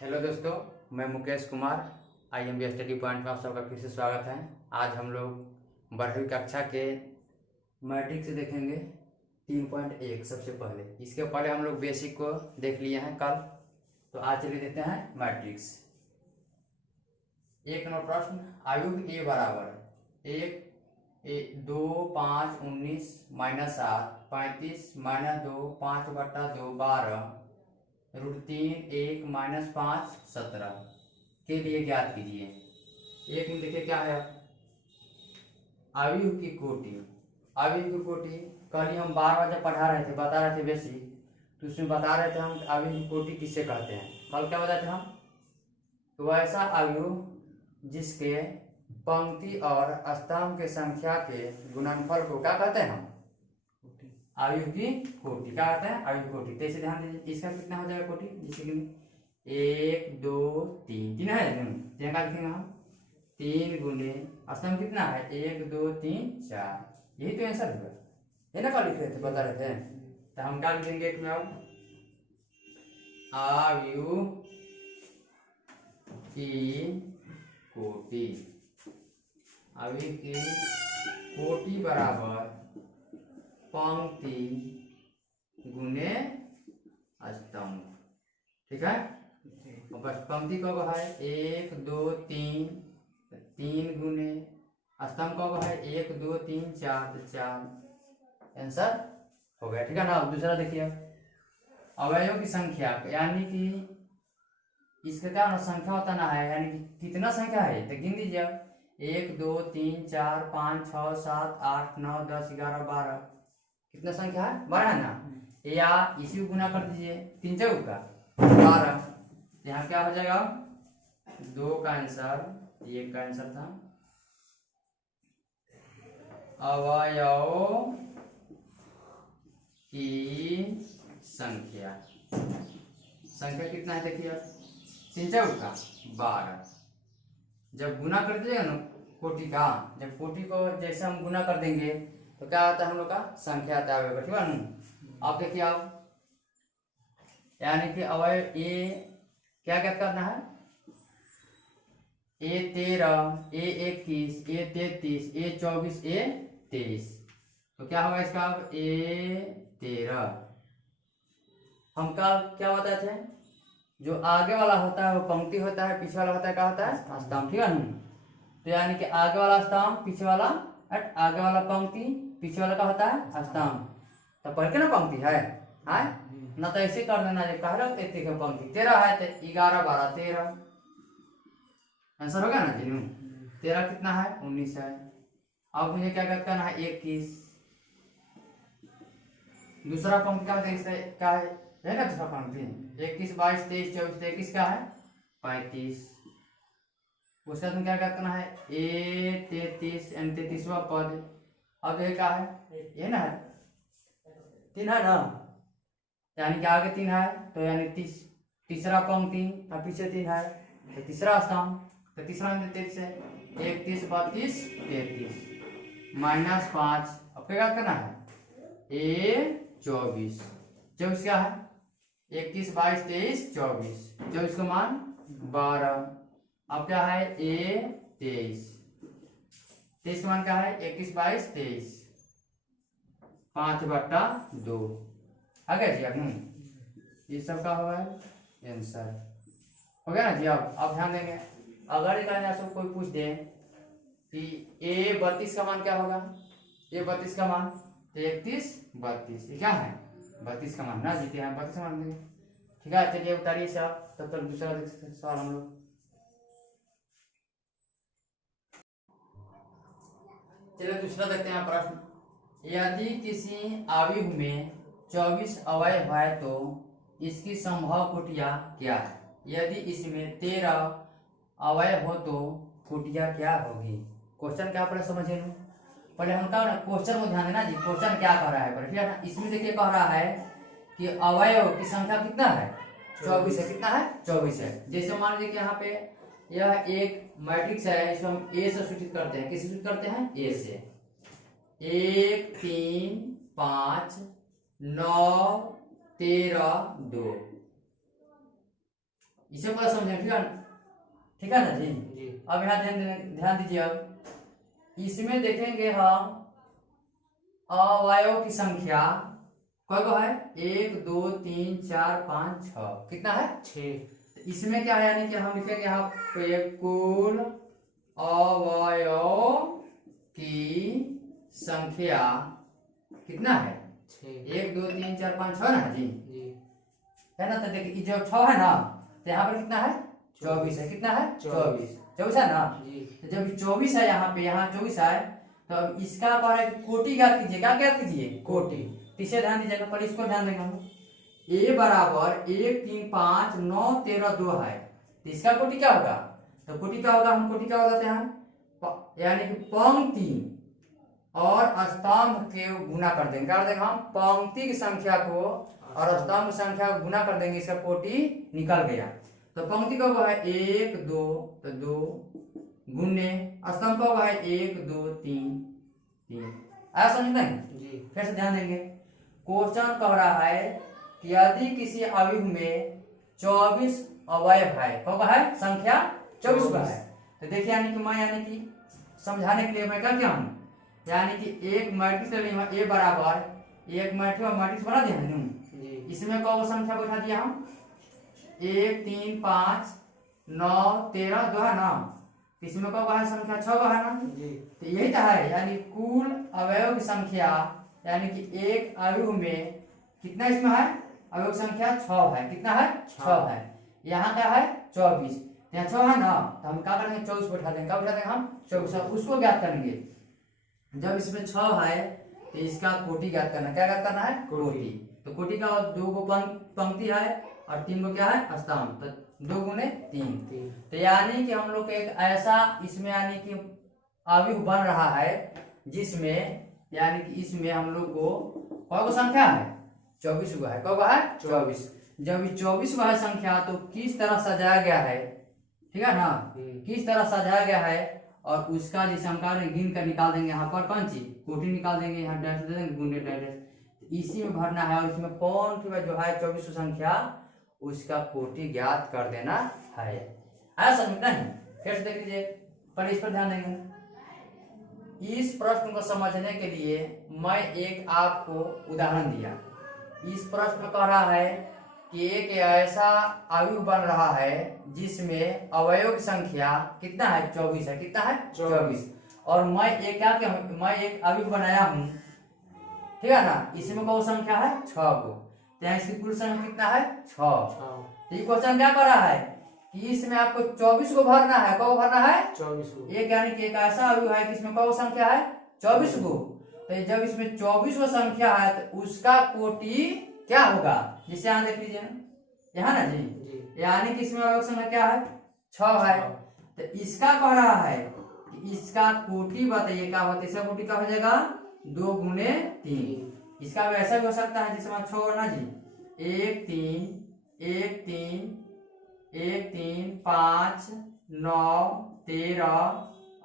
Hello दोस्तों, मैं Mukesh Kumar IMB study point में आप सबका फिर से स्वागत है। आज हम लोग 12वीं कक्षा के मैट्रिक्स देखेंगे 3.1। सबसे पहले इसके पहले हम लोग बेसिक को देख लिए हैं कल, तो आज चलिए देखते हैं मैट्रिक्स। एक नंबर प्रश्न, आयु ए बराबर 2 5 19 -7 35 -2 5/2 12 √3 1 -5 17 के लिए ज्ञात कीजिए। एक में देखिए क्या है, अवयव की कोटि। अवयव की कोटि कल ही हम 12 जब पढ़ा रहे थे, बता रहे थे बेसिक, तो उसमें बता रहे थे हम अवयव की कोटि किससे कहते हैं। कल क्या बताते हम, तो ऐसा अवयव जिसके पंक्ति और स्तंभ के संख्या के गुणनफल को क्या कहते हैं हम, अवयव की कोटि। क्या कहते हैं, अवयव कोटि। तो इसे ध्यान दीजिए, इसका कितना हो जाएगा कोटि, जैसे कि 1 2 3 तीन है, क्या लिखेंगे हम 3 गुने स्तंभ कितना है 1 2 3 4, यही तो आंसर होगा, है ना। क्या लिख रहे थे, बता रहे थे, तो हम क्या लिखेंगे एक में, अब अवयव की कोटि। अवयव की कोटि बराबर पंक्ति गुने स्तंभ। ठीक है, और बस पंक्ति कब है 1 2 3, 3 गुने स्तंभ कब है 1 2 3 4, तो 4 आंसर हो गया। ठीक है ना। अब दूसरा देखिए, अवयवों की संख्या, यानी कि इसका क्या संख्या होता ना है, यानी कि कितना संख्या है, तो गिन दीजिए। 1 2 3 4 5 6 7 8 9 10 11 12, कितना संख्या है 12 है ना, या इसी को गुना कर दीजिए 3 चौक का 12। यहाँ क्या हो जाएगा, 2 का आंसर, 1 का आंसर था। अवयव की संख्या, संख्या कितना है देखिए, 3 चौक का 12। जब गुना कर दीजिएगा ना कोटि का, जब कोटि को जैसे हम गुना कर देंगे तो क्या आता है हम लोग का संख्या आता है। ठीक है ना। अब देखिए, आप यानी कि अवयव ए क्या क्या करना है, A 13 A 21 A 33 A 24 A 23, तो क्या होगा इसका अब A 13। हम क्या बताए थे, जो आगे वाला होता है वो पंक्ति होता है, पीछे वाला होता है क्या होता है स्तंभ। ठीक है ना। तो यानी कि आगे वाला स्तंभ, पीछे वाला आगे वाला पंक्ति, पीछे वाला का होता है स्तंभ। तो पढ़ के ना पंक्ति है ना, तो ऐसे कर देना, जो कह रहे हो पंक्ति 13 है तो 11 12 13 आंसर हो गया ना जी। 13 कितना है 19 है। अब मुझे क्या करना है 21, दूसरा पंक्ति का क्या है ना, दूसरा पंक्ति 21 22 23 24 23 का है 35। उसका तुम क्या करना है A 33 यानी 33वां पद। अब ये क्या है, ये ना है 3 है ना, यानी कि आगे 3 है, तो यानी तीसरा पंक्ति और पीछे 3 है, तो तीसरा स्तंभ, तो तीसरा में 33 है, 31 32 33 -5। अब क्या करना है A 24, 24 क्या है 21 22 23 24, 24 का मान 12। अब क्या है A 23, 23 का मान क्या है 21 22 23 5/2 आ गया जी। अब ये सब का हुआ है आंसर हो गया ना जी। अब ध्यान देंगे, अगर आपसे कोई पूछ दे कि A 32 का मान क्या होगा, A 32 का मान तो 31 32, ये क्या है 32 का मान ना जीते हैं, 32 का मान देंगे। ठीक है, चलिए उतारिए सब, तब तक दूसरा देख सकते सवाल हम लोग। चलिए दूसरा देखते हैं प्रश्न, यदि किसी अवयव में 24 अवयव है तो इसकी संभव कोटियां क्या है। यदि इसमें 13 अवयव हो तो कोटियां क्या होगी। क्वेश्चन क्या पहले समझिए, पहले हम क्या क्वेश्चन में ध्यान देना जी, क्वेश्चन क्या कह रहा है। ठीक है ना, इसमें देखिए कह रहा है कि अवयव की संख्या कितना है 24 है, कितना है 24 है। जैसे मान लीजिए कि यहाँ पे यह एक मैट्रिक्स है, इसको हम ए से सूचित करते हैं, किससे सूचित करते हैं ए से। 1 3 5 9 13 2, इसे पूरा समझे, ठीक है ना जी। अब यहाँ ध्यान दीजिए। अब इसमें देखेंगे हम अवयव की संख्या कौन है, 1 2 3 4 5 6, कितना है 6। इसमें क्या है, यानी कि हम लिखेंगे यहाँ पे कुल अवयव की संख्या कितना है 1 2 3 4 5 6 ना जी, है ना। तो देखिए जब 6 है ना तो यहाँ पर कितना है 24 है, कितना है 24 है ना। तो जब 24 है यहाँ पे, यहाँ 24 है, तो अब इसका पर कोटि ज्ञात कीजिए। क्या ज्ञात कीजिए, कोटि। तीसरे ध्यान दीजिएगा, पर इसको ध्यान देंगे हम। a बराबर 1 3 5 9 13 2 है, तो इसका कोटि क्या होगा, तो कोटि क्या होगा, हम कोटि क्या बताते हैं, यानी कि पंक्ति और स्तंभ के गुना कर देंगे। क्या कर देंगे हम, पंक्ति की संख्या को और स्तंभ संख्या को गुना कर देंगे, इसका कोटि निकल गया। तो पंक्ति का वो है 1 2, तो 2 गुने स्तंभ का वो है 1 2 3 3। आया समझ में जी। फिर से ध्यान देंगे, क्वेश्चन कह रहा है कि यदि किसी अवयव में 24 अवयव है, कब है संख्या 24 का है, तो देखिए यानी कि मैं, यानी कि समझाने के लिए मैं क्या किया हूँ, यानी कि एक मैट्रिक्स ले लिया, ए बराबर एक मैट्रिक्स बना दिया है, इसमें कौन संख्या बैठा दिया हम, 1 3 5 9 13 2 है ना, इसमें कौन है संख्या 6 है ना जी। तो यही तो है, यानी कुल अवयव की संख्या, यानी कि एक अवयव में कितना इसमें है, अवयव संख्या 6 है, कितना है 6 है। यहाँ क्या है 24, यहाँ 6 है ना, तो हम क्या करेंगे 24 बैठा देंगे। क्या बैठा देंगे हम 24, उसको ज्ञात करेंगे। जब इसमें 6 है तो इसका कोटि ज्ञात करना, क्या ज्ञात करना है, कोटि। तो कोटि का 2 गो पंक्ति है और 3 गो क्या है स्तंभ, तो 2 गुने 3। तो यानी कि हम लोग एक ऐसा इसमें यानी कि अवयव बन रहा है जिसमें यानी कि इसमें हम लोग को कौन गो संख्या है 24 गो है, कौन है 24। जब 24 गो है संख्या, तो किस तरह सजाया गया है, ठीक है ना, किस तरह सजाया गया है, और उसका जिसे हम गिन कर निकाल देंगे, यहाँ पर कौन सी कोटि निकाल देंगे, यहाँ डैश दे देंगे, गुणे डैश, इसी में भरना है। और इसमें कौन की जो है 24 संख्या, उसका कोटि ज्ञात कर देना है। आया समझ नहीं, फिर से देख लीजिए, पर इस पर ध्यान देंगे। इस प्रश्न को समझने के लिए मैं एक आपको उदाहरण दिया। इस प्रश्न में कह रहा है कि एक ऐसा अवयव बन रहा है जिसमें अवयव की संख्या कितना है 24 है, कितना है 24। और मैं एक मैं एक अवयव बनाया हूँ, ठीक है ना, इसमें कौन संख्या है 6 को, तो यहाँ इसकी कुल संख्या कितना है 6। तो ये क्वेश्चन क्या कर रहा है कि इसमें आपको 24 को भरना है, कौन भरना है 24 को। एक यानी कि एक ऐसा अवयव है कि इसमें कौन संख्या है 24 को। तो जब इसमें 24 संख्या है तो उसका कोटि क्या होगा, जिसे यहाँ देख लीजिए यहाँ ना जी, यानी कि इसमें अवयव संख्या क्या है 6 है। तो इसका कह रहा है कि इसका कोटि बताइए क्या होता है, इसका कोटि क्या हो जाएगा 2 गुने 3। इसका वैसा भी हो सकता है जिसमें 6 होना जी, 1 3 1 3 1 3 5 9 13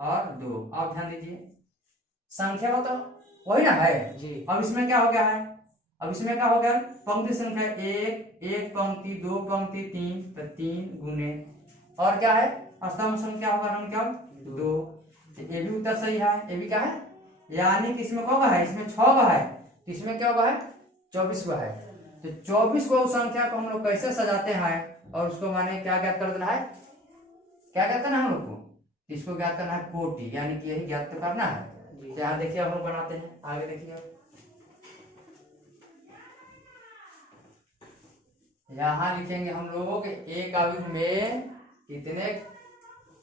और 2। अब ध्यान दीजिए संख्या को तो वही ना है जी। अब इसमें क्या हो गया है, अब इसमें क्या हो गया, पंक्ति संख्या 1 पंक्ति 2 पंक्ति 3, तो 3 गुने, और क्या है स्तंभ संख्या होगा हम क्या 2। ये भी उत्तर सही है, ये भी क्या है, यानी कि इसमें क्या है, इसमें 6 का है, तो इसमें क्या हुआ है 24 का है। तो 24 को संख्या को हम लोग कैसे सजाते हैं, और उसको माने क्या ज्ञात कर देना है, क्या ज्ञात करना है हम लोग को, इसको ज्ञात करना है कोटि, यानी कि यही ज्ञात करना है। यहाँ देखिए हम लोग बनाते हैं, आगे देखिए, यहाँ लिखेंगे हम लोग एक अवयव में कितने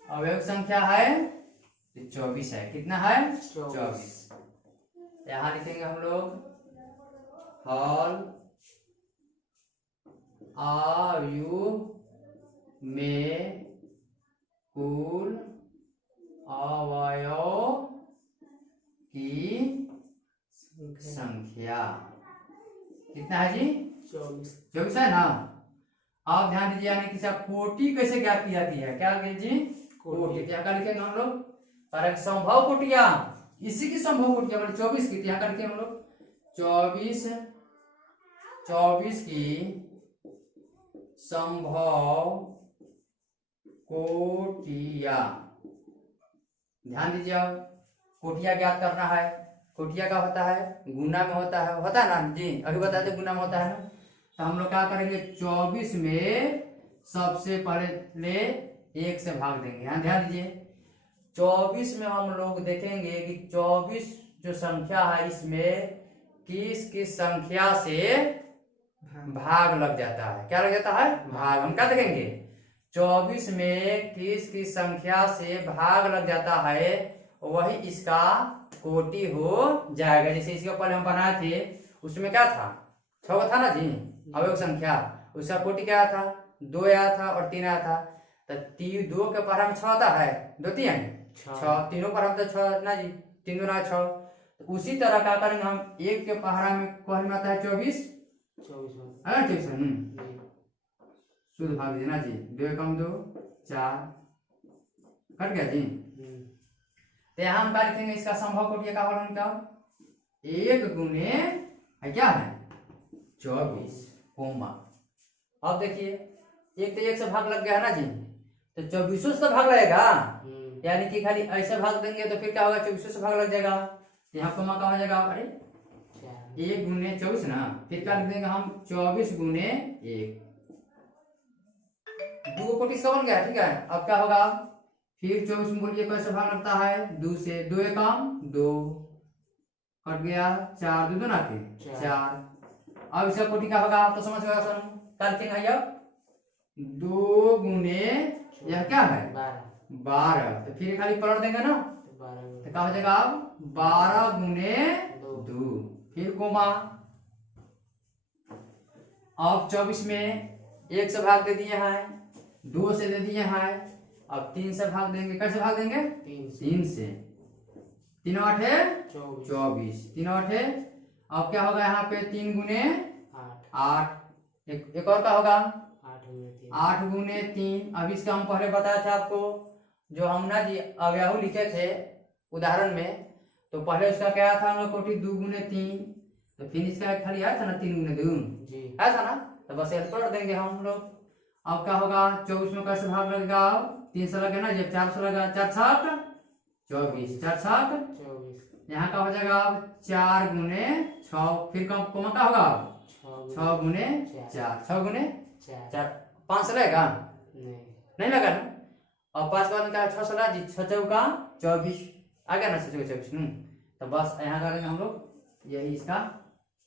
अवयव संख्या है 24 है, कितना है 24। यहाँ लिखेंगे हम लोग हल अवयव में कुल अवयव की संख्या कितना है जी 24 है ना। आप ध्यान दीजिए, यानी कि कोटि कैसे ज्ञात की जाती है, क्या जी कोटि, क्या लिखेंगे हम लोग, पर संभव कोटियां, इसी की संभव कोटियां मतलब 24 की, यहाँ करके हम लोग 24 की संभव कोटिया। ध्यान दीजिए, अब कोटिया ज्ञात करना है। कोटिया का होता है गुना में होता है ना जी, अभी बताते गुना में होता है ना। तो हम लोग क्या करेंगे, 24 में सबसे पहले 1 से भाग देंगे। यहाँ ध्यान दीजिए, 24 में हम लोग देखेंगे कि 24 जो संख्या है इसमें किस संख्या से भाग लग जाता है। क्या लग जाता है? भाग। हम क्या देखेंगे, 24 में किस संख्या से भाग लग जाता है, वही इसका कोटि हो जाएगा। जैसे इसके पहले हम बनाए थे, उसमें क्या था, 6 था ना जी अवयव संख्या, उसका कोटि क्या था, 2 आया था और 3 आया था। तो 2 के पहला में 6 आता है, 2 3 6, तीनों पर हम तो 6 ना जी, 3 दूना 6। तो उसी तरह क्या करेंगे हम, 1 के पहला में पहले में आता है 24 शुद्ध भाग देना जी, 2 कम 2 4 कट गया जी। तो यहाँ हम क्या लिखेंगे, इसका संभव कोटि का होगा क्या, 1 गुने क्या है 24 कोमा। अब देखिए, 1 तो 1 से भाग लग गया है ना जी, तो 24 से भाग लगेगा। यानी कि खाली ऐसे भाग देंगे तो फिर क्या होगा, 24 से भाग लग जाएगा। यहाँ कोमा का हो जाएगा, अरे 1 गुने 24 ना, फिर क्या लिख देंगे हम, 24 गुने 1, 2 कोटि इसका बन गया। ठीक है, अब क्या होगा, फिर 24 में बोलिए कैसे भाग लगता है, 2 से, 2 एकम 2 कट गया, 4 2 ना के 4। अब इसका कोटि क्या होगा, आप तो समझ गए सर, क्या लिखेंगे भैया, 2 गुने यह क्या है 12, तो फिर खाली पलट देंगे ना, तो क्या हो जाएगा, 12 गुने 2, फिर कोमा। अब 24 में 1 से भाग दे दिए हैं, 2 से दे दिए हैं, अब 3 से भाग देंगे। कैसे भाग देंगे, 3 से, 3 8 24, 3 8। अब क्या होगा यहाँ पे, 3 गुने 8, एक और क्या होगा, 8 गुने 3। अब इसका हम पहले बताया था आपको, जो हम ना जी अव्याहू लिखे थे उदाहरण में, तो पहले उसका क्या था, हम लोग कोटि 2 गुने 3, तो फिर इसका खाली आया था ना 3 गुने 2 आया था ना, तो बस ये पढ़ देंगे हम लोग। अब क्या होगा, 24 में कैसे भाग लगेगा, 3 से लगे ना, जब 4 से लगा, 4 7 24, 4 7 24। यहाँ का हो जाएगा 4 गुने 6, फिर कोमा का होगा 6 गुने 4, 6 गुने 4, 5 से लगेगा नहीं लगा ना। और 5 के बाद क्या, 6 से लगा जी, 6 चौका 24 आ गया ना, 6 चौका 24। तो बस यहाँ करेंगे हम लोग, यही इसका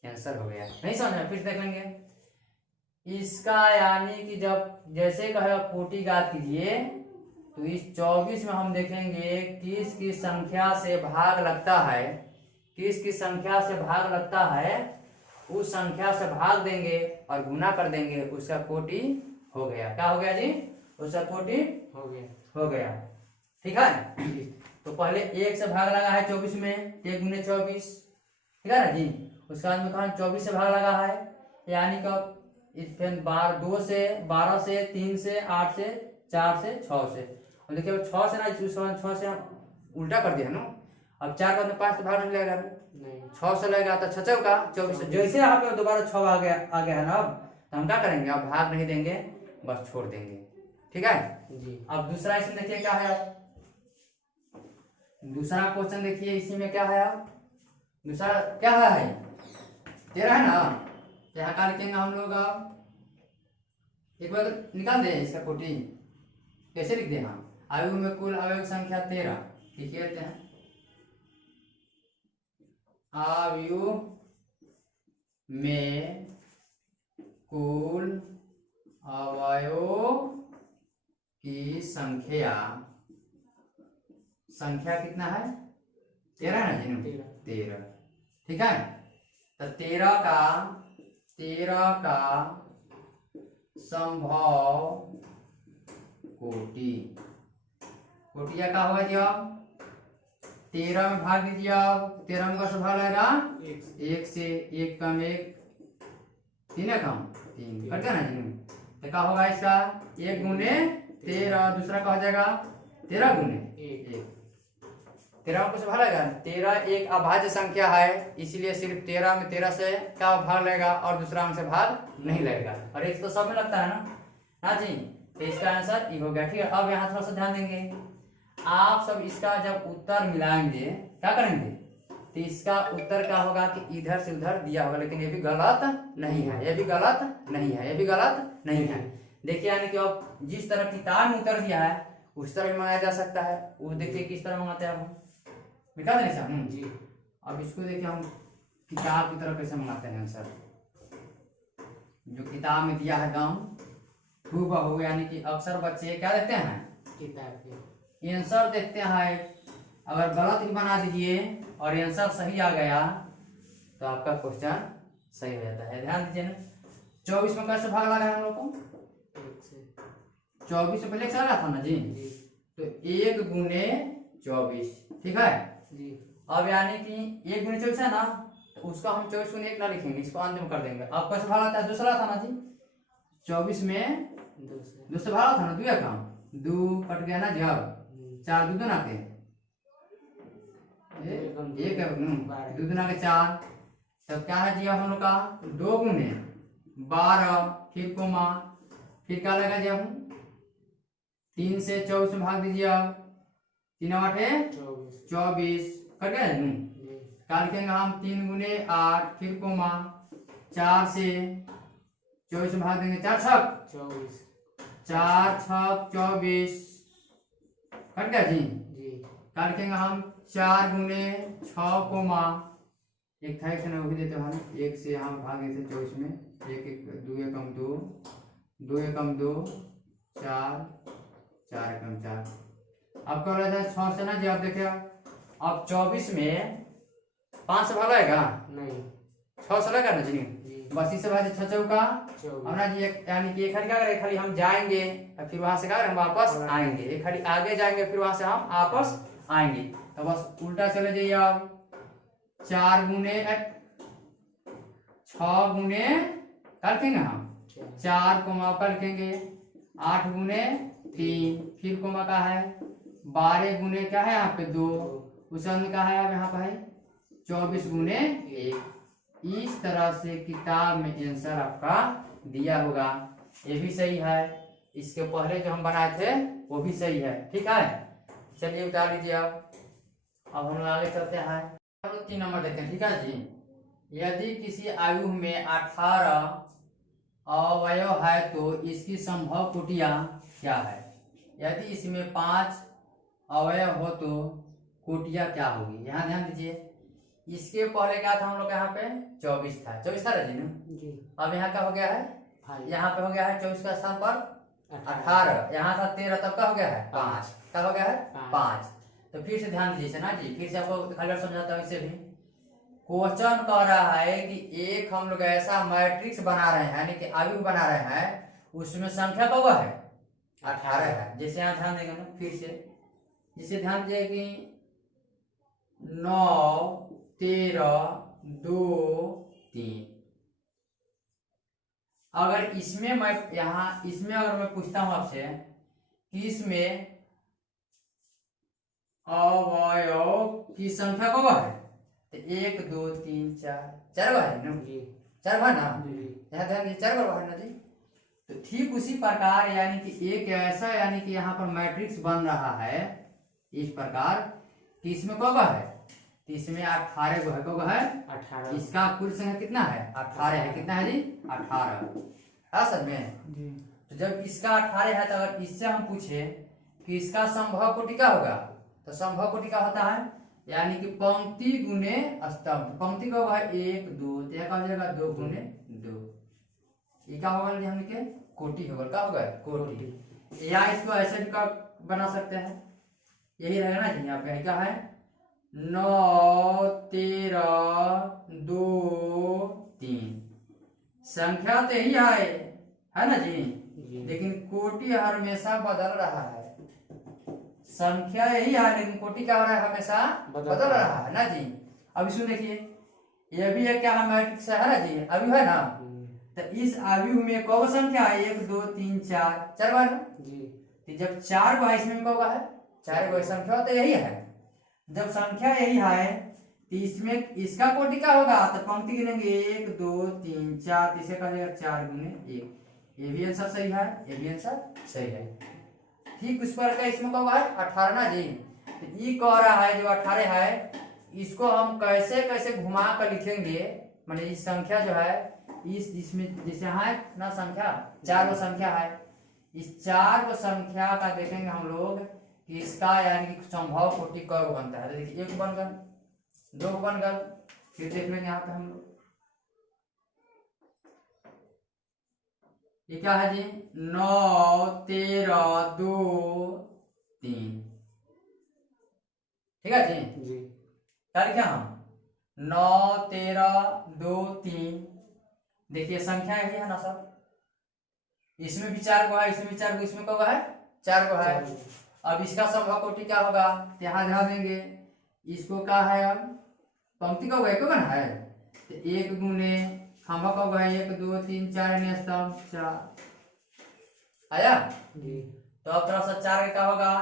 आंसर हो गया। नहीं समझ में, फिर देख लेंगे इसका। यानी कि जब जैसे कहेगा कोटि ज्ञात कीजिए, तो इस 24 में हम देखेंगे किस संख्या से भाग लगता है, किस संख्या से भाग लगता है, उस संख्या से भाग देंगे और गुना कर देंगे, उसका कोटि हो गया। क्या हो गया जी, उसका कोटि हो गया। ठीक है, तो पहले 1 से भाग लगा है 24 में, 1 गुने 24, ठीक है ना जी। उसके बाद में कहा 24 से भाग लगा है, यानी कि फिर 2 से, 12 से, 3 से, 8 से, 4 से, 6 से। और देखिए 6 से ना, 6 से हम उल्टा कर दिया ना, अब 4 बाद में 5 से भाग नहीं लगेगा, 6 से लगेगा, तो 6 का 24। जैसे यहाँ पे दोबारा 6 आ गया है ना, अब तो हम क्या करेंगे, अब भाग नहीं देंगे, बस छोड़ देंगे। ठीक है जी। अब दूसरा इसमें देखिए क्या है, दूसरा क्वेश्चन देखिए, इसी में क्या है, अब दूसरा क्या है 13 है ना। यहाँ का लिखेंगे हम लोग, एक बार निकाल दें इसका कोटि, कैसे लिख दें हम, आयु में कुल अवयव संख्या 13 लिख लेते हैं। आयु में कुल अवयवों की संख्या कितना है, 13 है ना जी, 13। ठीक है, तो 13 का संभव कोटिया का होगा जी। अब 13 में भाग दीजिए, अब 13 में कैसे भाग लगेगा, 1 से, 1 कम 1 3 कम 3 कट गया ना जी। तो क्या होगा इसका, 1 गुने 13, दूसरा का हो जाएगा 13 गुने 1। 13 में कुछ भाग लगेगा, 13 एक अभाज्य संख्या है, इसलिए सिर्फ 13 में 13 से क्या भाग लगेगा और दूसरा अंक से भाग नहीं लगेगा। और 1 तो सब में लगता है ना जी, तो इसका आंसर ई हो गया। ठीक है, अब यहाँ थोड़ा सा ध्यान देंगे आप सब। इसका जब उत्तर मिलाएंगे क्या करेंगे, तो इसका उत्तर क्या होगा कि इधर से उधर दिया होगा, लेकिन ये भी गलत नहीं है, ये भी गलत नहीं है, ये भी गलत नहीं है। देखिए यानी कि अब जिस तरह किताब में उत्तर दिया है उस तरह भी मंगाया जा सकता है। वो देखिए किस तरह मंगाते हैं, हम दिखा दें सर जी। अब इसको देखिए हम किताब की तरह कैसे मंगाते हैं आंसर, जो किताब में दिया है गाँव हूबहू, यानी कि अक्सर बच्चे क्या देखते हैं किताब के आंसर देखते हैं। अगर गलत भी बना दीजिए और आंसर सही आ गया तो आपका क्वेश्चन सही हो जाता है। ध्यान दीजिए ना, 24 में कैसे भाग लगा है हम लोग को, 24 से पहले चला था ना जी, तो 1 गुने 24, ठीक है जी। अब यानी कि 1 गुने 24 है ना, तो उसका हम 24 गुने 1 ना लिखेंगे, इसको अंत में कर देंगे। अब कैसे भाग आता है, दूसरा था ना जी, 24 में 2 से भागा था ना, 2 का 2 कट गया ना, जब 4 2 ना के 1 2 ना के 4, तब क्या है जी अब हम लोग का 2 गुने 12, फिर कोमा, फिर क्या लगा जी हम 3 से 24 में भाग दीजिए। अब 3 8 24 कर गया क्या लिखेंगे हम 3 गुने 8, फिर कोमा 4 से 24 में भाग देंगे, 4 छक 24, 4 छक 24 कट गया जी। क्या लिखेंगे हम 4 गुने 6 कोमा, एक था एक वही देते हम 1 से हम भाग देते 24 में, 1 1 2 एकम 2 2 एकम 2 4 4 एकम 4। अब क्या रहता है 6 से ना जी। आप देखिए अब 24 में 5 से भागेगा नहीं, 6 से लगा ना जी, बस इससे भाग 6 चौका और ना जी, यानी कि एक खाली क्या करें, खाली हम जाएंगे और फिर वहां से क्या हम वापस आएंगे, एक खाली आगे जाएंगे फिर वहां से हम वापस आएंगे, तो बस उल्टा चले जाइए। अब 4 गुने 6 गुने कर लिखेंगे हम 4 कोमा कर लिखेंगे 8 गुने 3, फिर कोमा का है 12 गुने क्या है यहाँ पे 2, उस अंत का है अब यहाँ पे है 24 गुने 1। इस तरह से किताब में आंसर आपका दिया होगा, ये भी सही है, इसके पहले जो हम बनाए थे वो भी सही है। ठीक है, चलिए उतार लीजिए। अब हम आगे चलते हैं, 3 नंबर देखते हैं। ठीक है जी, यदि किसी आयु में 18 अवयव है तो इसकी संभव कोटियां क्या है। यदि इसमें 5 अवयव हो तो कोटियां क्या होगी। यहाँ ध्यान दीजिए, इसके पहले क्या था हम लोग यहाँ पे 24 था, 24 था जी ना। अब यहाँ क्या हो गया है, यहाँ पे हो गया है 24 का स्थान पर 18, यहाँ था 13, तब का हो गया है 5, क्या हो गया है 5। तो फिर से ध्यान दीजिए ना जी, फिर से आपको खाली समझाता हूँ। इससे भी क्वेश्चन कह रहा है कि एक हम लोग ऐसा मैट्रिक्स बना रहे हैं, यानी कि आयु बना रहे हैं, उसमें संख्या कब है 18 है। जैसे यहाँ ध्यान देंगे ना, फिर से जिसे ध्यान दीजिए कि 9 13 2 3। अगर इसमें मैं यहाँ इसमें अगर मैं पूछता हूं आपसे कि इसमें अवयव की संख्या कब है, तो 1 2 3 4 4 है ना जी, 4 है ना, यहाँ ध्यान दीजिए 4 है ना जी। तो ठीक उसी प्रकार यानी कि एक ऐसा यानी कि यहाँ पर मैट्रिक्स बन रहा है इस प्रकार कि इसमें कब है, तो इसमें 18 है, कब है 18। इसका कुल संख्या कितना है 18 है, कितना है जी 18 है सर में जी। तो जब इसका 18 है तो अगर इससे हम पूछे कि इसका संभव कोटि क्या होगा, तो संभव कोटि क्या होता है, यानी कि पंक्ति गुने स्तंभ। पंक्ति का होगा 1 2, तो यह क्या हो जाएगा 2 गुने 2, ये क्या होगा हम लिखे कोटि होगा, क्या होगा कोटि। या इसको ऐसे भी का बना सकते हैं, यही रहेगा ना जी। यहाँ पे क्या है 9 13 2 3, संख्या तो यही है ना जी, लेकिन कोटि हमेशा बदल रहा है। संख्या यही है लेकिन कोटि क्या हो रहा है, हमेशा बदल रहा है ना जी। अब इसमें देखिए ये भी है क्या मैट्रिक्स है ना जी, आयु है ना, तो इस आयु में कौन संख्या है 1 2 3 4 4 बार जी। तो जब 4 गो है इसमें कौन है 4 गो, संख्या तो यही है। जब संख्या यही है तो इसमें इसका कोटि क्या होगा, तो पंक्ति गिनेंगे 1 2 3 4, तीसरे का 4 गुने 1, ये भी आंसर सही है, ये भी आंसर सही है। ठीक उस पर का इसमें कब है 18 ना जी। तो ये कह रहा है जो 18 है इसको हम कैसे कैसे घुमा कर लिखेंगे, माने इस संख्या जो है इस इसमें जैसे है ना संख्या 4 गो संख्या है, इस 4 गो संख्या का देखेंगे हम लोग कि इसका यानी कि संभव कोटि कब बनता है। तो देखिए 1 बन गया, 2 बन गया, फिर देख लेंगे यहाँ पे हम लोग ये क्या है जी 9 13 2 3 ठीक है जी। क्या लिखे हम 9 13 2 3। देखिए संख्या यही है ना सब, इसमें भी 4 गो है, इसमें भी 4 गो, इसमें कब है 4 गो है। अब इसका संभव कोटि क्या होगा यहाँ ध्यान देंगे, इसको क्या है अब पंक्ति का एक बना है तो 1 गुने खंभा का है 1 2 3 4 स्तंभ 4 आया जी। तो अब थोड़ा सा 4 का होगा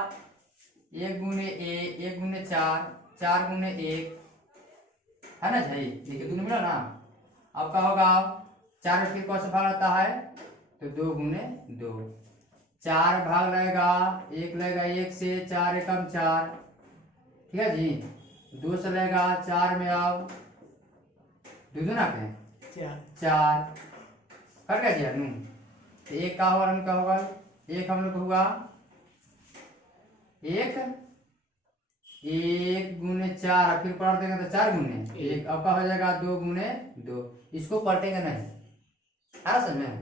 1 गुने 1 गुने 4 4 गुने 1 है ना भाई, देखिए 2 मिला ना। अब क्या होगा 4 फिर कौन सा भाग आता है तो 2 गुने 2, 4 भाग लगेगा 1 लगेगा 1 से 4 एकम 4 ठीक है जी। 2 से लगेगा 4 में अब 2 ना पे 4 कर गया जी अनु। तो 1 का होगा क्या होगा 1 हम लोग होगा 1 गुने 4 फिर पलट देंगे तो 4 गुने 1 अब का हो जाएगा 2 गुने 2, इसको पलटेंगे नहीं है समझ में,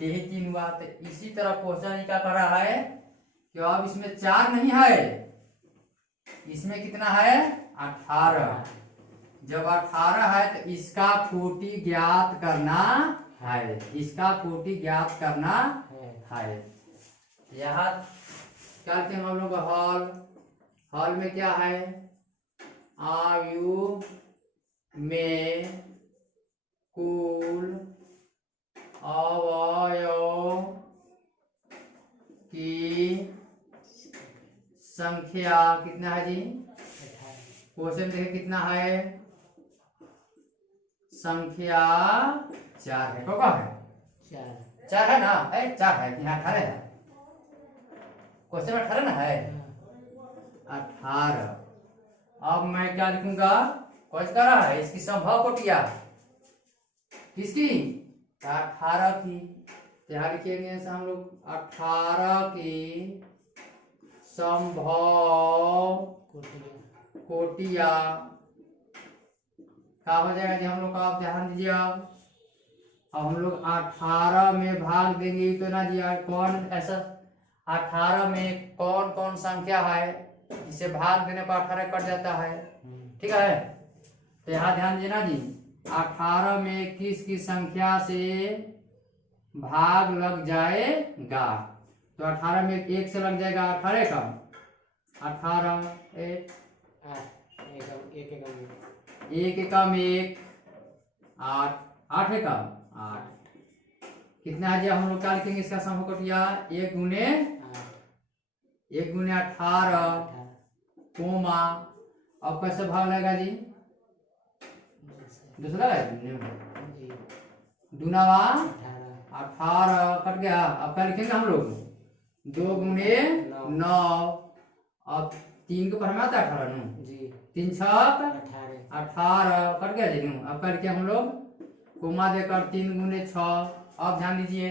यही 3 हुआ। तो इसी तरह क्वेश्चन क्या कर रहा है कि अब इसमें 4 नहीं है, इसमें कितना है 18। जब 18 है तो इसका कोटि ज्ञात करना है, इसका कोटि ज्ञात करना है। यहाँ क्या लिखे हम लोग हॉल, हॉल में क्या है आयु में कुल अवयव की संख्या कितना है जी, क्वेश्चन देखे कितना है संख्या 4 है, कौन है 4 है ना, 4 है यहाँ 18 है, क्वेश्चन में 18 ना है 18। अब मैं क्या लिखूंगा कौन सा रहा है इसकी संभव कोटिया किसकी 18 की, यहाँ लिखेंगे हम लोग 18 की संभव कोटिया क्या हो जाएगा जी हम लोग का, आप ध्यान दीजिए। अब हम लोग 18 में भाग देंगे तो ना जी कौन ऐसा 18 में कौन कौन संख्या है जिसे भाग देने पर 18 कट जाता है ठीक है। तो यहाँ ध्यान देना जी 18 में किस की संख्या से भाग लग जाएगा, तो 18 में 1 से लग जाएगा 18 का 18 1 एकम 1 8 8 एकम 8 कितना है जी हम लोग क्या लिखेंगे इसका संभव कोटिया 1 गुने 18 कोमा। अब कैसे भाग लगेगा जी दूसरा दूनावा 18 कट गया। अब क्या लिखेंगे हम लोग 2 गुने 9, अब 3 को पर में आता है 18 नु 3 छक 18 कट गया जी नु। अब क्या लिखे हम लोग कोमा देकर 3 गुने 6। अब ध्यान दीजिए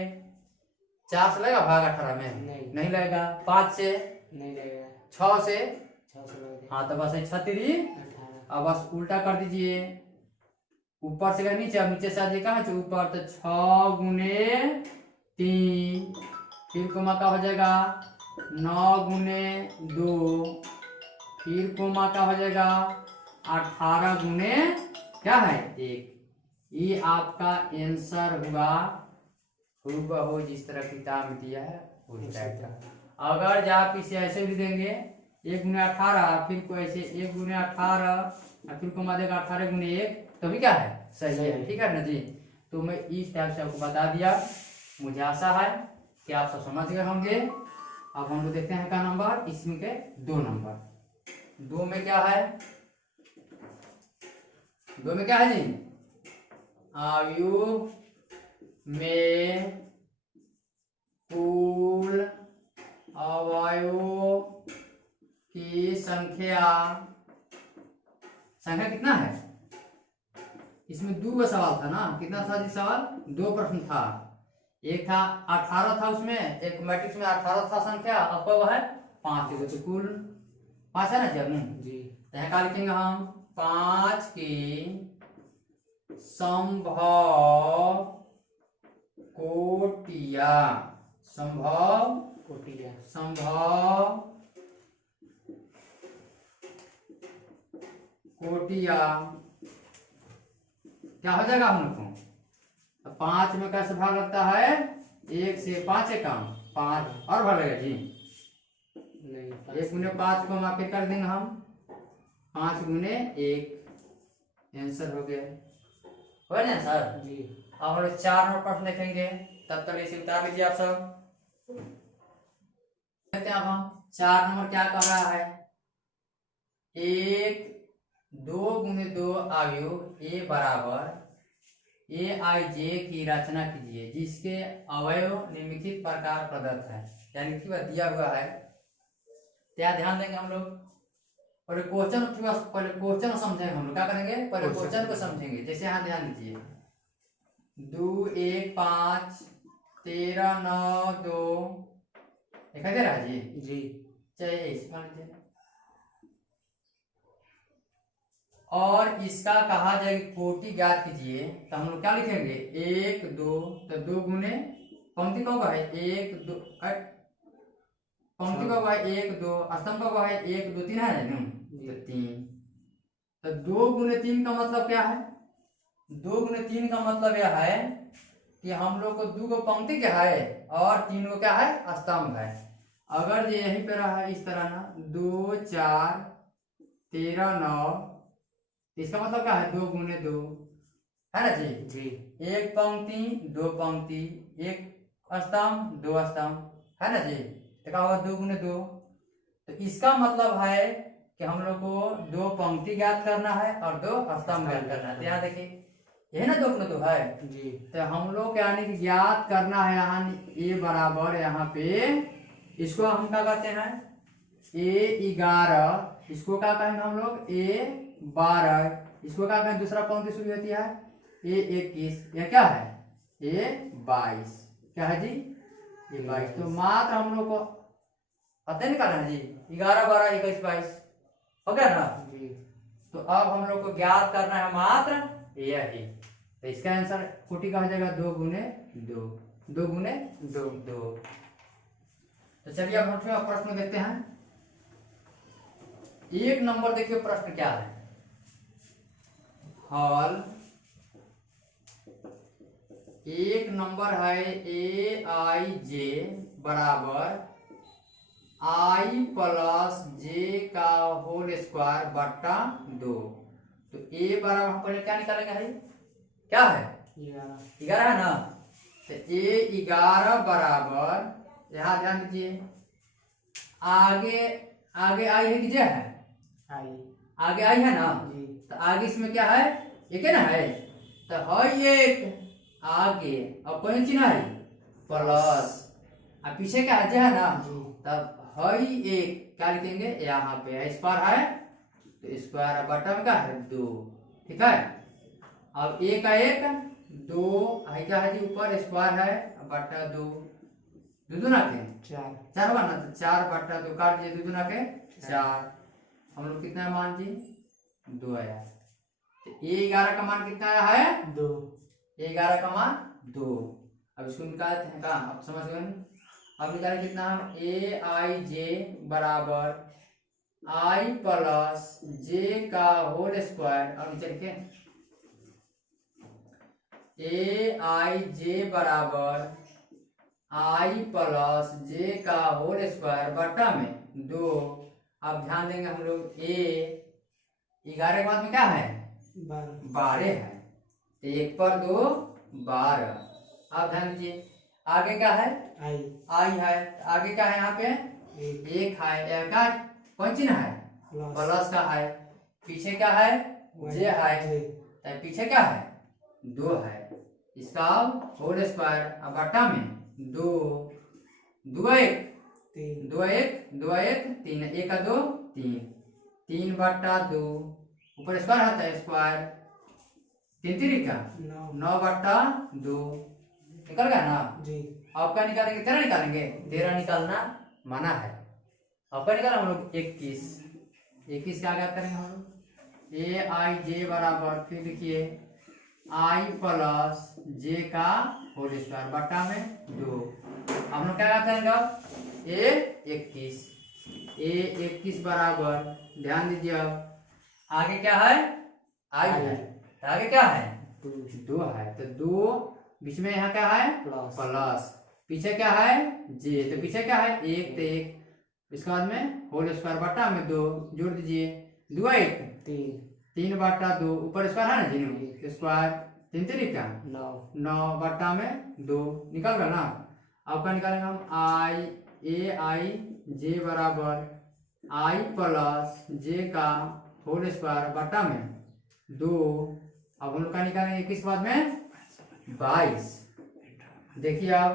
4 से लगेगा भाग 18 में नहीं लगेगा, 5 से नहीं लगेगा, 6 से हाँ तो बस 36। अब बस उल्टा कर दीजिए ऊपर से नीचे, अब नीचे से आ जाएगा ऊपर तो 6 गुने 3 फिर कोमा का हो जाएगा 9 गुने 2 फिर कोमा का हो जाएगा 18 गुने क्या है 1। ये आपका आंसर हुआ हूबहू जिस तरह किताब में दिया है उस टाइप का। अगर आप इसे ऐसे भी देंगे 1 गुने 18 फिर को ऐसे 1 गुने 18 फिर को देगा 18 गुने 1 तो भी क्या है सही है ठीक है ना जी। तो मैं इस टाइप से आपको बता दिया, मुझे आशा है कि आप सब समझ गए होंगे। अब हम लोग देखते हैं क्या नंबर, इसमें के 2 नंबर 2 में क्या है 2 में क्या है जी आयु में कुल अवयवों की संख्या कितना है? इसमें दो सवाल था ना, कितना था जी सवाल? 2 प्रश्न था। एक था 18 था उसमें, एक मैट्रिक्स में 18 था संख्या, अब वह है 5 है, तो कुल 5 है ना जी। तो यहाँ क्या लिखेंगे हम? 5 की संभव कोटियां, संभव कोटियां क्या हो जाएगा हम लोग को? तो 5 में कैसे भाग लगता है? 1 से 5 कम 5 और भाग लगेगा जी नहीं। 1 गुने 5 को हम आके कर देंगे हम 5 गुने 1, आंसर हो गया। हो गया ना सर जी। अब हम लोग 4 नंबर प्रश्न देखेंगे, तब तक इसे उतार लीजिए आप सब। देखते हैं अब हम 4 नंबर क्या कह रहा है? 1 2 गुने 2 अवयव ए बराबर ए आई जे की रचना कीजिए जिसके अवयव निम्नलिखित प्रकार प्रदत्त है, यानी कि वह दिया हुआ है। क्या ध्यान देंगे हम लोग? पहले क्वेश्चन समझेंगे हम लोग। क्या करेंगे? पहले क्वेश्चन को समझेंगे। जैसे यहाँ ध्यान दीजिए, 2 1 5 13 9 2 दिखाई दे रहा है जी। चाहिए इस मान लीजिए, और इसका कहा जाए कोटि ज्ञात कीजिए, तो हम लोग क्या लिखेंगे? 1 2, तो 2 गुने पंक्ति का होगा है 1 2, पंक्ति का होगा है 1 2, स्तंभ का होगा है 1 2 3 है ना, तो 3। तो 2 गुने 3 का मतलब क्या है? 2 गुने 3 का मतलब यह है कि हम लोग को 2 गो पंक्ति क्या है और 3 गो क्या है? स्तंभ है। अगर ये यहीं पे रहा इस तरह ना, 2 4 13 9, इसका मतलब क्या है? 2 गुने 2 है ना जी। एक पंक्ति 2 पंक्ति, एक स्तंभ 2 स्तंभ है ना जी। तो क्या होगा? 2 गुने 2। तो इसका मतलब है कि हम लोग को 2 पंक्ति ज्ञात करना है और 2 स्तंभ ज्ञात करना है। तो यहाँ देखिए यही ना 2 गुने 2 है जी। तो हम लोग यानी कि ज्ञात करना है यहाँ ए बराबर, यहाँ पे इसको हम क्या कहते हैं? ए 11, इसको क्या कहेंगे हम लोग? ए 12, इसको क्या कहें? दूसरा पंक्ति शुरू होती है ए 21, यह क्या है? ए 22, क्या है जी? ए 22। तो मात्र हम लोग को पता निकालना है जी, 11 12 21 22 हो गया ना जी। तो अब हम लोग को ज्ञात करना है मात्र यही। तो इसका आंसर कोटि कहा जाएगा 2 गुने 2, 2 गुने 2 2। तो चलिए अब हम प्रश्न देखते हैं। 1 नंबर देखिए प्रश्न क्या है? हल 1 नंबर है ए आई जे बराबर आई प्लस जे का होल स्क्वायर बट्टा 2। तो ए बराबर हम पहले क्या निकालेंगे भाई? क्या है? 11 है ना। तो ए 11 बराबर, यहाँ ध्यान दीजिए, आगे आगे आई है कि जे है? आगे आई है ना। तो आगे इसमें क्या है? एक है ना है। तो है एक आगे, अब कौन चिन्ह है? प्लस, अब पीछे क्या है? जे है ना। तब है एक, क्या लिखेंगे? यहाँ पे स्क्वायर है तो स्क्वायर बटा में क्या है? 2, ठीक है। अब एक का 1 2 है, क्या है जी? ऊपर स्क्वायर है बटा 2, 2 दूना के 4 होगा ना। तो 4 बटा 2 काट दीजिए, 2 दूना के 4। हम लोग कितना मान जी? 2 आया। तो ए 11 का मान कितना आया है? 2। ए 11 का मान 2। अब इसको निकालते हैं कहाँ? अब समझ गए। अब निकालें कितना? हम ए आई जे बराबर आई प्लस जे का होल स्क्वायर, और नीचे लिखे ए आई जे बराबर आई प्लस जे का होल स्क्वायर बटा में 2। अब ध्यान देंगे हम लोग, ए 11 के बाद में क्या है? 12 है। तो 1 पर 2 12। अब ध्यान दीजिए आगे क्या है? आई है। आगे क्या है? यहाँ पे 1 है। क्या कौन चिन्ह है? प्लस का है। पीछे क्या है? जे है। तो पीछे क्या है? 2 है। इसका होल स्क्वायर बटा में 2। दो एक तीन, दो एक तीन, एक का दो तीन, 3/2 ऊपर स्क्वायर आता है स्क्वायर, 3 का 9/2 निकल गया ना। जी। आपका निकालेंगे 13 निकालेंगे, 13 निकालना मना है। आपका निकाला हम लोग 21 का क्या करेंगे हम लोग, ए आई जे बराबर, फिर लिखिए आई प्लस जे का होल स्क्वायर बटा में 2। हम लोग क्या करेंगे अब ए21 बराबर, ध्यान दीजिए अब आगे क्या है आई है, तो आगे क्या है 2 है, तो 2 बीच में यहाँ क्या है प्लस, पीछे क्या है जे, तो पीछे क्या है 1, तो 1, इसके बाद में होल स्क्वायर बटा में 2 जोड़ दीजिए, 2 1 3/2 ऊपर स्क्वायर है ना जी, स्क्वायर 3 का 9 में 2 निकल गया ना। आपका निकालेंगे हम आई जे बराबर आई प्लस जे का होल स्क्वायर बटा में 2। अब हम लोग का निकालेंगे किस बाद में 22। देखिए अब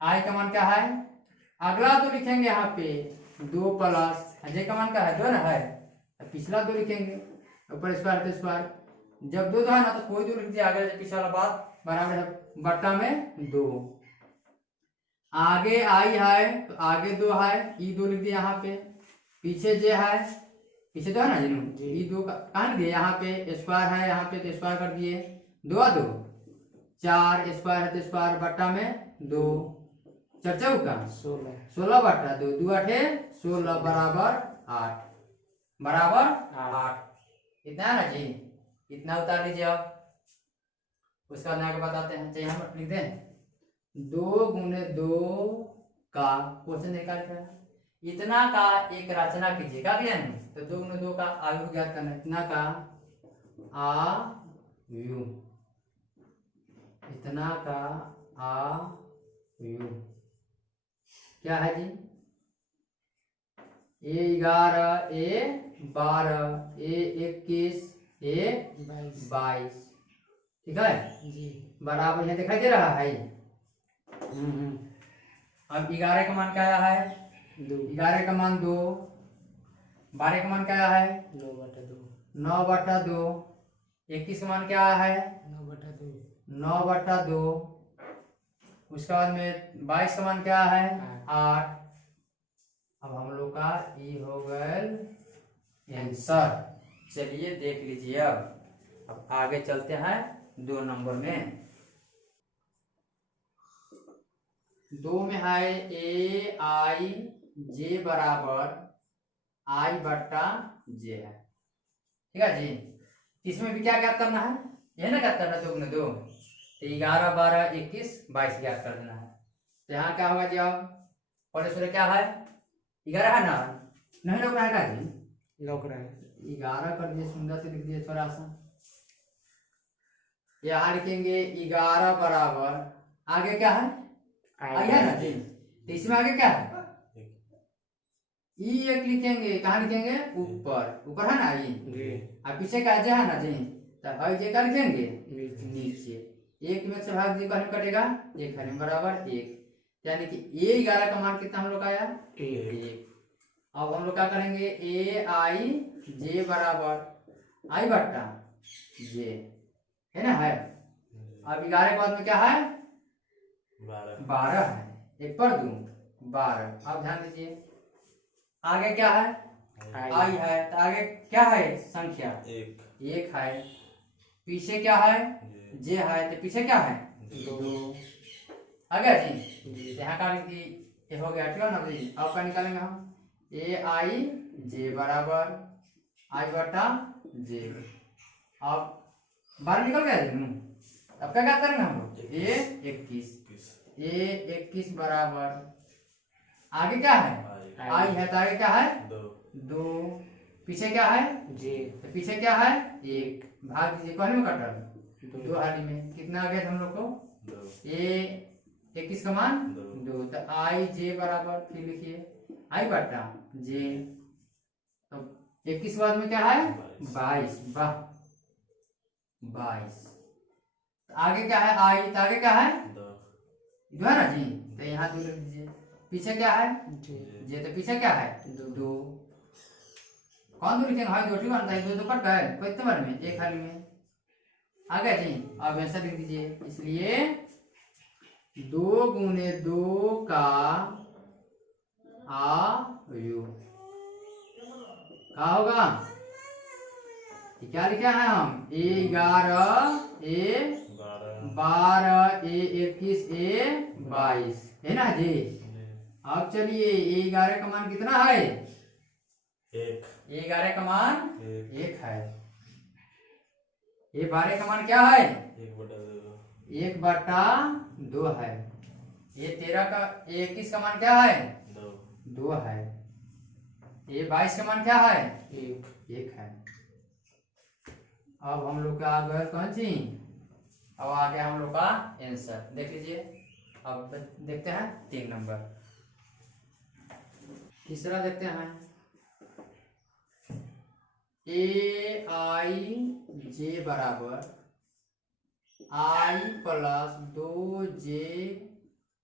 आई का मान क्या है, अगला 2 लिखेंगे यहाँ पे 2 प्लस जे का मान क्या है 2 ना है, पिछला 2 लिखेंगे, ऊपर स्क्वायर तो स्क्वायर, जब 2 है ना तो कोई 2 लिख दिया, आगे पिछला वाला बात बराबर है बटा में 2। आगे आई है तो आगे 2 है, ई 2 लिख दिया यहाँ पे, पीछे जे है, पीछे 2 है ना जी, ई 2 कहाँ लिख दिए यहाँ पे, स्क्वायर है यहाँ पे तो स्क्वायर कर दिए, 2 2 4 स्क्वायर है तो स्क्वायर बटा में 2, 4 का 16/2, 2 8 16 बराबर 8, इतना है ना जी, इतना उतार लीजिए आप। उसका बाद बताते हैं, चाहिए हम लिख दें 2 गुने 2 का क्वेश्चन निकाल कर इतना का एक रचना कीजिए, क्या किया नहीं, तो 2 गुने 2 का आयु ज्ञात करना, इतना का आयु, इतना का आयु क्या है जी, A11 A12 A21 A22, ठीक है जी, बराबर यहाँ दिखाई दे रहा है। अब 11 का मान क्या आया है 11 का मान 2, 12 का मान क्या आया है 9/2, 21 का मान क्या आया है 9/2, उसके बाद में 22 का मान क्या है 8। अब हम लोग का ये हो गया आंसर। चलिए देख लीजिए, अब आगे चलते हैं 2 नंबर में। 2 में है ए आई जे बराबर आई बट्टा जे है, ठीक है जी। इसमें भी क्या ज्ञात करना है, यह ना ज्ञात करना 2 गुने 2, तो 11 12 21 22 ज्ञात कर देना है। तो यहाँ क्या होगा जी, अब पहले क्या है 11 है ना, नहीं लोग रहा है जी, लोग रहे 11 कर दिए, सुंदर से लिख दिए थोड़ा सा। यहाँ लिखेंगे 11 बराबर, आगे क्या है आई है ना जी, तो इसमें आगे क्या है ई 1 लिखेंगे, कहाँ लिखेंगे ऊपर है ना ई, और पीछे का जे है ना जी, तो आई जे का लिखेंगे नीचे, 1 में से भाग जी कटेगा 1 है बराबर 1, यानी कि A11 का मान कितना हम लोग आया 1। अब हम लोग क्या करेंगे ए आई जे बराबर आई बट्टा जे, है ना है। अब 11 के बाद में क्या है 12 है, 1 पर 2 12। अब ध्यान दीजिए आगे क्या है आई है, तो आगे क्या है संख्या 1 है, पीछे क्या है जे है, तो पीछे क्या है 2 आ गया जी। यहाँ का ये हो गया, ठीक है ना जी। अब क्या निकालेंगे हम ए आई जे बराबर आई बटा जे, अब 12 निकल गया जी। अब क्या करेंगे हम लोग A21 बराबर आगे क्या है आई है, तो आगे क्या है 2, पीछे क्या है जे, तो पीछे क्या है 1, भाग दीजिए, पहले में कटल 2 हाली में कितना आ गया हम लोग को A21 का मान 2, तो आई जे बराबर फिर लिखिए आई बटा जे, तो 21 बाद में क्या है 22, वाह 22, तो आगे क्या है आई, तो आगे क्या है 2 है ना जी, तो यहाँ 2 लिख दीजिए। पीछे क्या है जे, तो पीछे क्या है 2। कौन 2 लिखेंगे भाई? 2 ठीक बनता है, 2 कट गए कोई इतने बार में एक खाली में आ गया जी। अब आंसर लिख दीजिए। इसलिए 2 गुने 2 का आयु क्या होगा? क्या लिखे हैं हम? 11 ए 12 ए 21 ए 22 है ना जी। अब चलिए 11 का मान कितना है? 1। 11 का मान 1 है। ये 12 का मान क्या है? 1/2 है। ये 13 का 21 का मान क्या है? 2 है। ये 22 का मान क्या है? 1 है। अब हम लोग का आ गया कौन सी? अब आ गया हम लोग का आंसर, देख लीजिए। अब देखते हैं 3 नंबर। तीसरा देखते हैं। ए आई जे बराबर आई प्लस 2 जे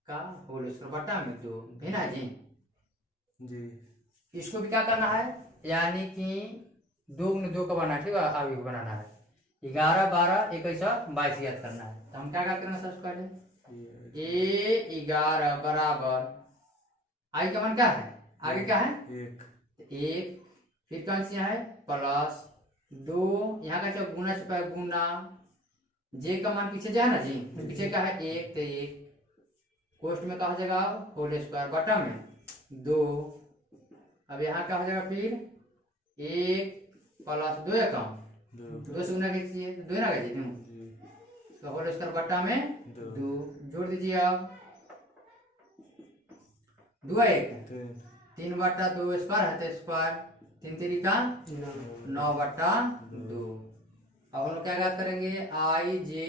का होल स्क्वायर बटा में 2 है ना जी। इसको भी क्या करना है? यानी कि 2 गुने 2 का बनाना है, ठीक है, आगे बनाना है। 11 12 21 22 याद करना है। तो हम क्या करेंगे? सबसे पहले ए 11 बराबर आई का मान क्या है? आगे क्या है? 1। फिर कौन सी है? प्लस 2। यहाँ का गुना छुपा गुना जे का मान पीछे जाए ना जी, तो पीछे क्या है? 1, तो 1 कोष्ट में कहा जाएगा होल स्क्वायर बटा में 2। अब यहाँ क्या हो जाएगा? फिर 1 प्लस 2 का 2 से गुना कीजिए, 2 ना कीजिए तो होल स्क्वायर बटा में 2 जोड़ दीजिए। अब 2 1 3/2 स्क्वायर है तो स्क्वायर 3 3 का 9/2। अब हम लोग क्या ज्ञात करेंगे? आई जे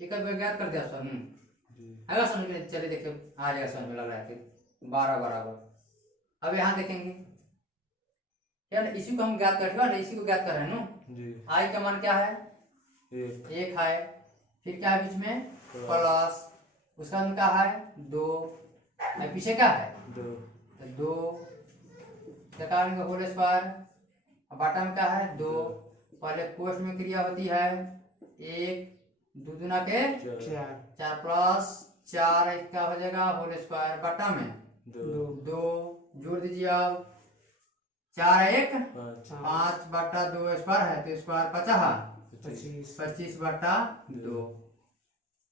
एक ज्ञात कर दिया सर। आएगा समझ में? चलिए देखिए आ जाएगा समझ में, लग रहा है फिर 12 बराबर। अब यहाँ देखेंगे क्या ना, इसी को हम ज्ञात कर रहे हैं, इसी को ज्ञात कर रहे हैं ना। आई का मान क्या है? 1 है। फिर क्या है बीच में? प्लस उसका मान क्या है? 2। पीछे क्या है? 2 का होल स्क्वायर बटा में क्या है? 2। पहले कोष्ठ में क्रिया होती है 1 2 दूना के 4 प्लस 4 इसका हो जाएगा होल स्क्वायर बटा में 2 जोड़ दीजिए। अब 4 1 5/2 स्क्वायर है तो स्क्वायर 25/2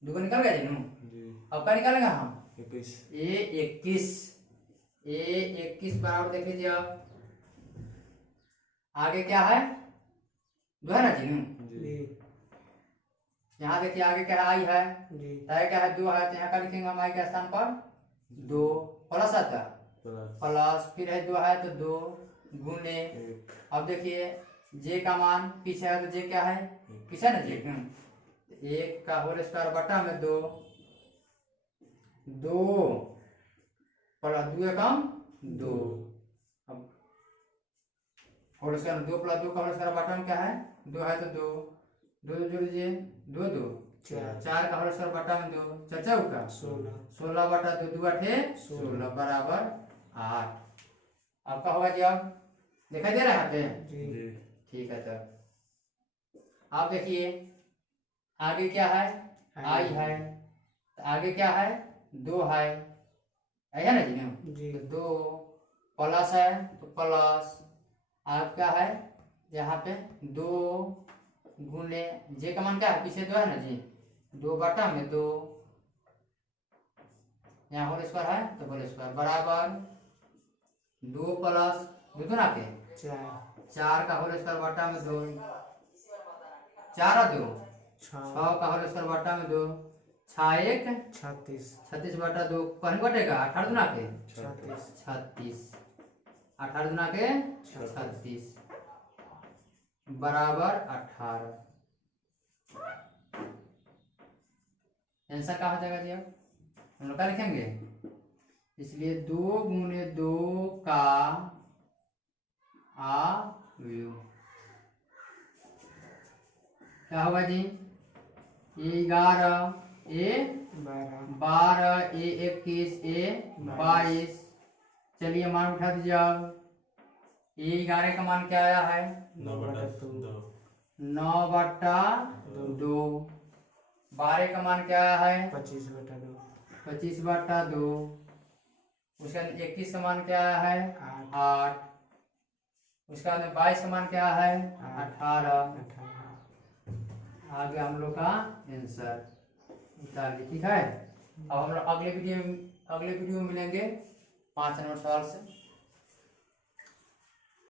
2 को निकल गया जी। अब क्या निकालेंगे हम? ए 21 बराबर देख लीजिए। अब आगे क्या है? 2 है ना जी। यहाँ देखिए आगे क्या आई है? क्या है? 2 है तो यहाँ का लिखेंगे हम आई के स्थान पर 2 प्लस आता प्लस फिर है 2 है तो 2 गुने। अब देखिए जे का मान पीछे है तो जे क्या है? पीछे ना जे 1 का होल स्क्वायर बटा में 2 प्लस 2 कम 2। अब होल स्क्वायर 2 प्लस 2 का होल स्क्वायर बटा में क्या है? 2 है तो 2 जोड़ दीजिए 2 2 4 का होल स्क्वायर बटा में 2 4 4 का 16/2 2 8 16 बराबर 8। अब क्या होगा जी? अब दिखाई दे रहा है जी? ठीक है। तब आप देखिए आगे क्या है? आई है। तो आगे क्या है? 2 है ना जी। तो 2 प्लस है तो प्लस आप क्या है? यहाँ पे 2 गुने जे का मान क्या है? पीछे 2 है ना जी। 2 बटा में 2 यहाँ होल स्क्वायर है तो होल स्क्वायर बराबर 2 प्लस 2 ना के 4 का होल स्क्वायर बटा में 2 4 2 6 का होल स्क्वायर बटा में 2 6 1 36/2 कहीं बटेगा 18 दुना के 36 18 दुना के 36 बराबर 18। आंसर क्या हो जाएगा जी? अब हम लोग क्या लिखेंगे? इसलिए 2 गुने 2 का आयु क्या होगा जी? 11 ए 12, ए 21, ए 22। चलिए मान उठा दीजिए अब। ए 11 का मान क्या आया है? 9/2। 9/2। 12 का मान क्या आया है? 25/2। 25/2। उसके बाद 21 का मान क्या आया है? 8। उसके बाद 22 का मान क्या है? 18। आगे हम लोग का आंसर निकाल ली। ठीक है, अब हम लोग अगले वीडियो में मिलेंगे 5 नंबर सवाल से।